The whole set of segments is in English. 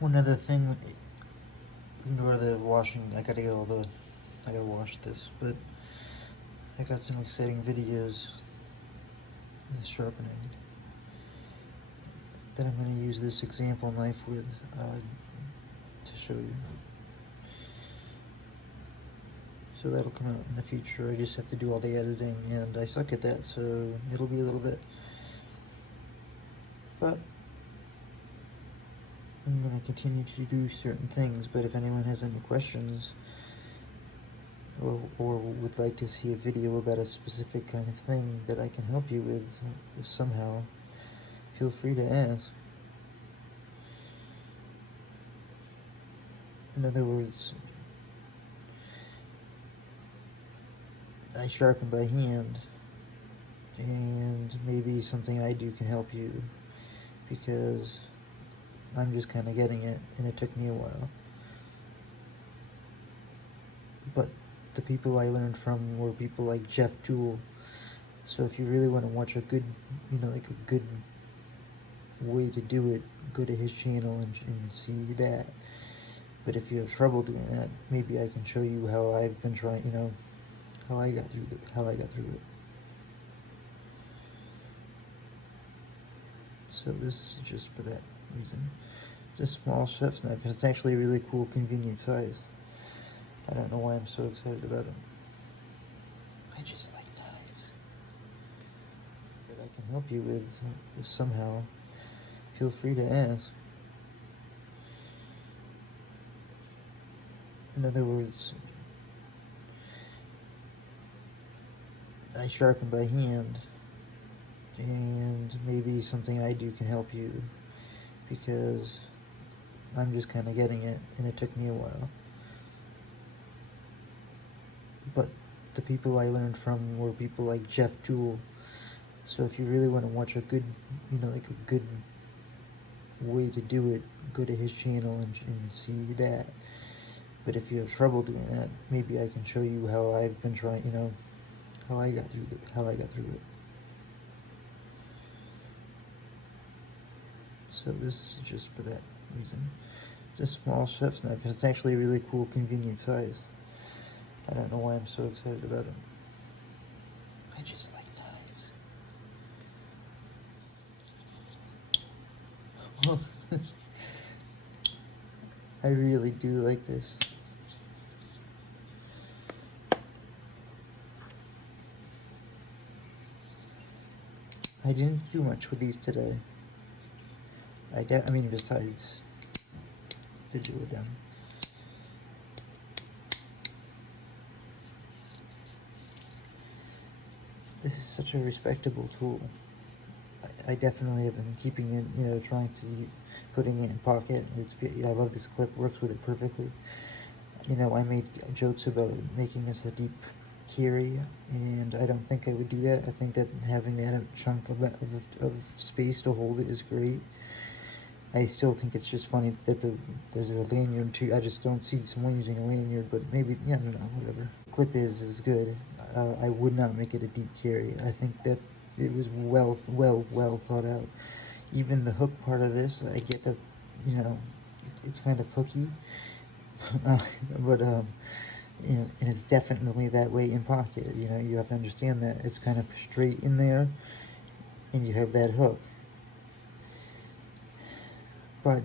One other thing, ignore the washing. I gotta wash this, but I got some exciting videos with sharpening that I'm going to use this example knife with to show you. So that'll come out in the future. I just have to do all the editing, and I suck at that, so it'll be a little bit. But I'm going to continue to do certain things, but if anyone has any questions or would like to see a video about a specific kind of thing that I can help you with somehow, feel free to ask. In other words, I sharpen by hand, and maybe something I do can help you, because I'm just kind of getting it, and it took me a while. But the people I learned from were people like Jeff Jewell. So if you really want to watch a good, like a good way to do it, go to his channel and see that. But if you have trouble doing that, maybe I can show you how I've been trying, how I got through it. So this is just for that reason. It's a small chef's knife. It's actually a really cool, convenient size. I don't know why I'm so excited about it. I just like knives. That I can help you with somehow, feel free to ask. In other words, I sharpen by hand, and maybe something I do can help you, because I'm just kind of getting it, and it took me a while. But the people I learned from were people like Jeff Jewell. So if you really want to watch a good, like a good way to do it, go to his channel and see that. But if you have trouble doing that, maybe I can show you how I've been trying, how I got through it. So this is just for that reason. It's a small chef's knife. It's actually a really cool, convenient size. I don't know why I'm so excited about it. I just like knives. I really do like this. I didn't do much with these today. I mean, besides video with them. This is such a respectable tool. I definitely have been keeping it, trying to, putting it in pocket. I love this clip, works with it perfectly. I made jokes about making this a deep carry, and I don't think I would do that. I think that having that chunk of space to hold it is great. I still think it's just funny that there's a lanyard too. I just don't see someone using a lanyard, but maybe, yeah, I don't know, whatever. The clip is good. I would not make it a deep carry. I think that it was well thought out. Even the hook part of this, I get that, it's kind of hooky, but and it's definitely that way in pocket. You have to understand that it's kind of straight in there, and you have that hook. But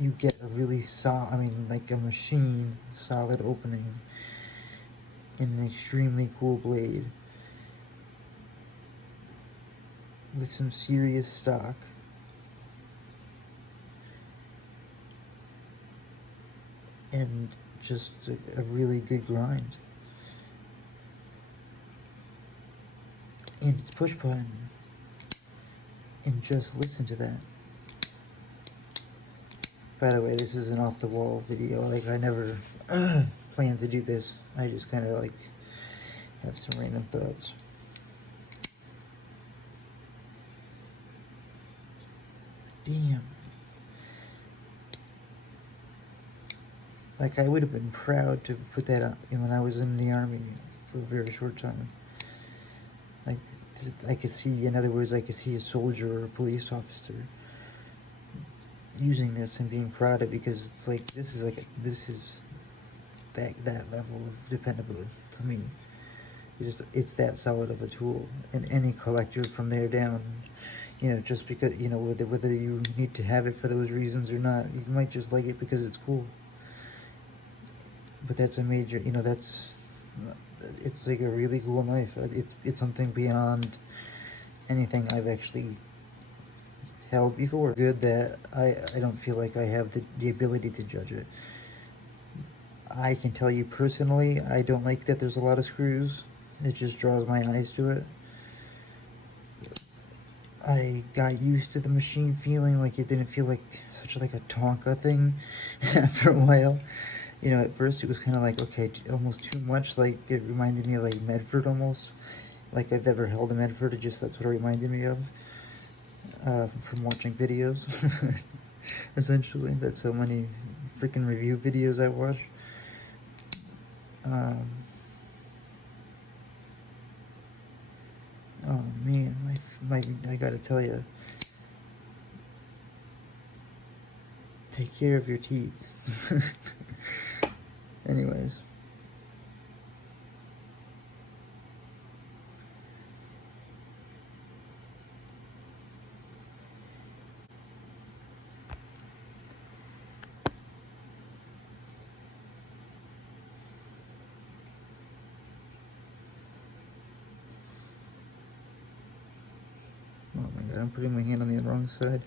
you get a really solid, like a machine solid opening in an extremely cool blade with some serious stock. And just a really good grind. And it's push button. And just listen to that. By the way, this is an off the wall video. Like, I never planned to do this. I just kind of like have some random thoughts. Damn. Like, I would have been proud to put that on when I was in the Army for a very short time. Like, I could see, in other words, I could see a soldier or a police officer using this and being proud of it, because it's like, this is that level of dependability to me. It's that solid of a tool, and any collector from there down, you know, just because, you know, whether you need to have it for those reasons or not, you might just like it because it's cool. But that's a major, you know, it's like a really cool knife. It's something beyond anything I've actually held before. Good that I don't feel like I have the ability to judge it. I can tell you personally, I don't like that there's a lot of screws. It just draws my eyes to it. I got used to the machine feeling like it didn't feel like such like a Tonka thing after a while. You know, at first it was kind of like, okay, almost too much. Like, it reminded me of like Medford almost. Like I've ever held a Medford, that's what it reminded me of. From watching videos. Essentially, that's how many freaking review videos I watch. Oh man, I gotta tell you, take care of your teeth. Anyways. Oh my god, I'm putting my hand on the wrong side.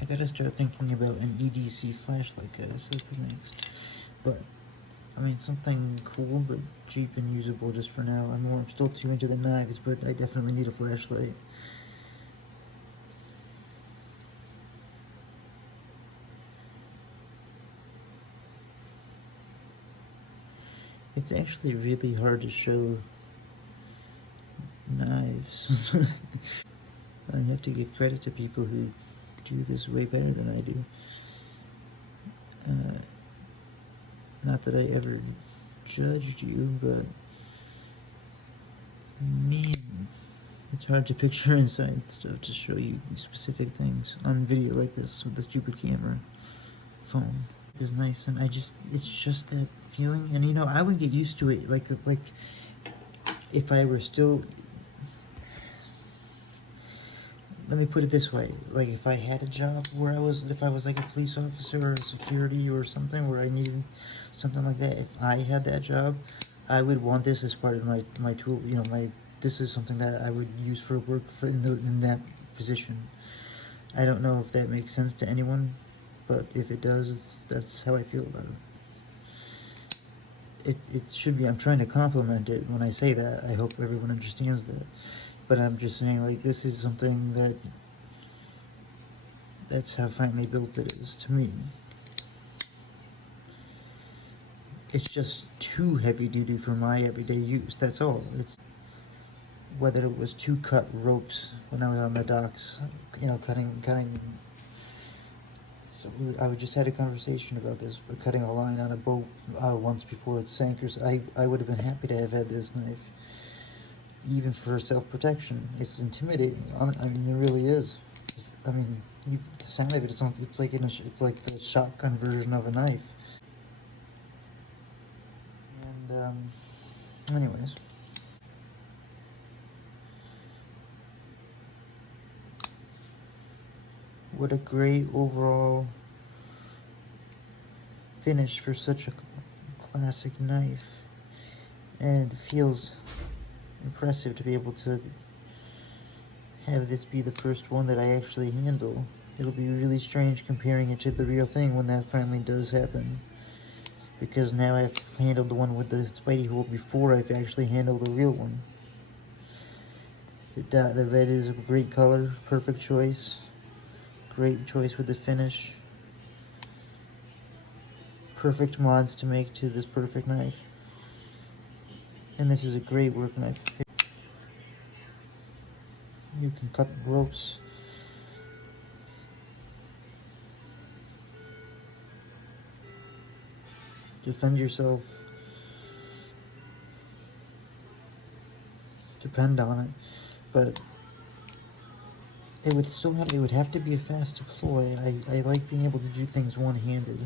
I gotta start thinking about an EDC flashlight, guys. That's next. But, I mean, something cool but cheap and usable just for now. I'm still too into the knives, but I definitely need a flashlight. It's actually really hard to show knives. I have to give credit to people who do this way better than I do. Not that I ever judged you, but man, it's hard to picture inside stuff to show you specific things on video like this with the stupid camera phone. It was nice, and it's just that feeling, and you know, I would get used to it, like if I were still, let me put it this way, like if I had a job where if I was like a police officer or security or something where I needed something like that, if I had that job, I would want this as part of my tool, you know, this is something that I would use for work in that position. I don't know if that makes sense to anyone, but if it does, that's how I feel about it. It should be, I'm trying to compliment it when I say that. I hope everyone understands that. But I'm just saying, like, this is something that's how finely built it is to me. It's just too heavy duty for my everyday use, that's all. It's whether it was to cut ropes when I was on the docks, you know, cutting. So I just had a conversation about this, cutting a line on a boat once before it sank. Or so I would have been happy to have had this knife, even for self-protection. It's intimidating. I mean, it really is. I mean, the sound of it, it's like it's like the shotgun version of a knife. And anyways. What a great overall finish for such a classic knife. And it feels impressive to be able to have this be the first one that I actually handle. It'll be really strange comparing it to the real thing when that finally does happen. Because now I've handled the one with the Spidey hole before I've actually handled the real one. The red is a great color, perfect choice. Great choice with the finish. Perfect mods to make to this perfect knife. And this is a great work knife. You can cut ropes. Defend yourself. Depend on it. But it would have to be a fast deploy. I like being able to do things one-handed.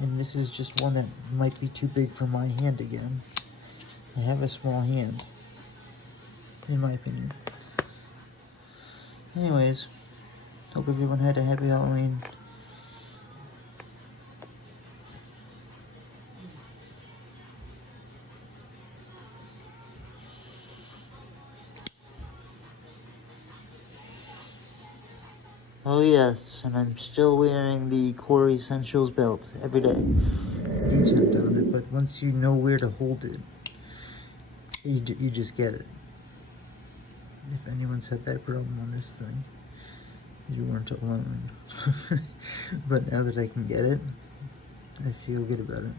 And this is just one that might be too big for my hand again. I have a small hand, in my opinion. Anyways, hope everyone had a happy Halloween. Oh yes, and I'm still wearing the Core Essentials belt every day. Detailed on it, but once you know where to hold it, you just get it. If anyone's had that problem on this thing, you weren't alone. But now that I can get it, I feel good about it.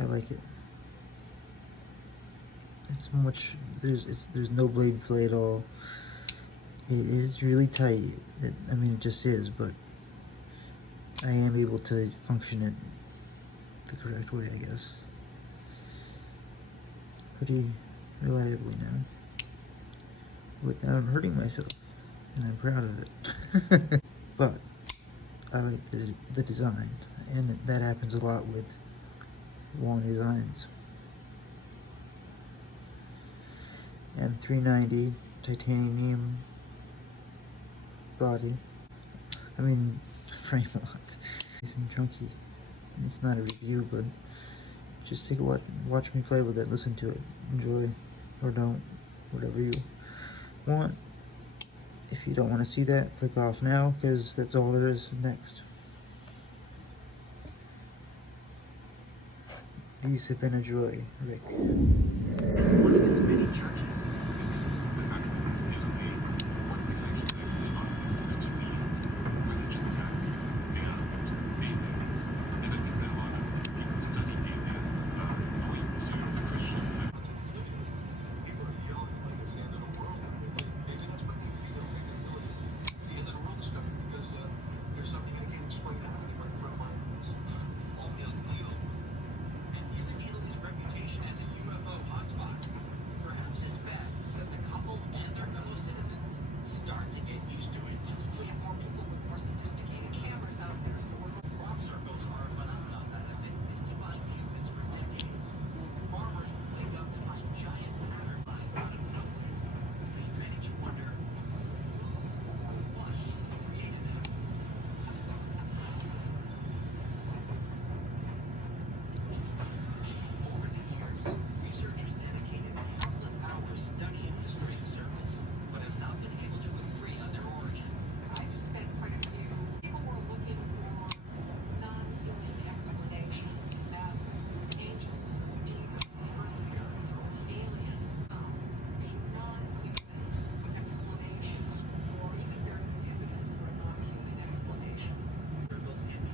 I like it. It's much, there's no blade play at all. It is really tight. I mean, it just is, but I am able to function it the correct way, I guess. Pretty reliably now, without hurting myself, and I'm proud of it. But I like the design, and that happens a lot with Wong Designs. M390 titanium body. I mean, frame lock. Nice and chunky. It's not a review, but just take a watch me play with it, listen to it, enjoy, or don't, whatever you want. If you don't want to see that, click off now, because that's all there is next. These have been a joy, Rick. One of its many churches.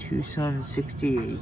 TwoSun 68.